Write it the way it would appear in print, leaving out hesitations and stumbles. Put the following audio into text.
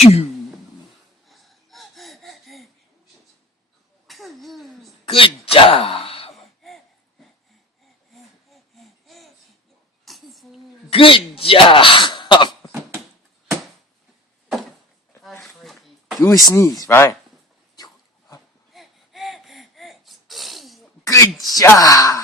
Good job. Good job. That's freaky. Do a sneeze, Ryan. Good job.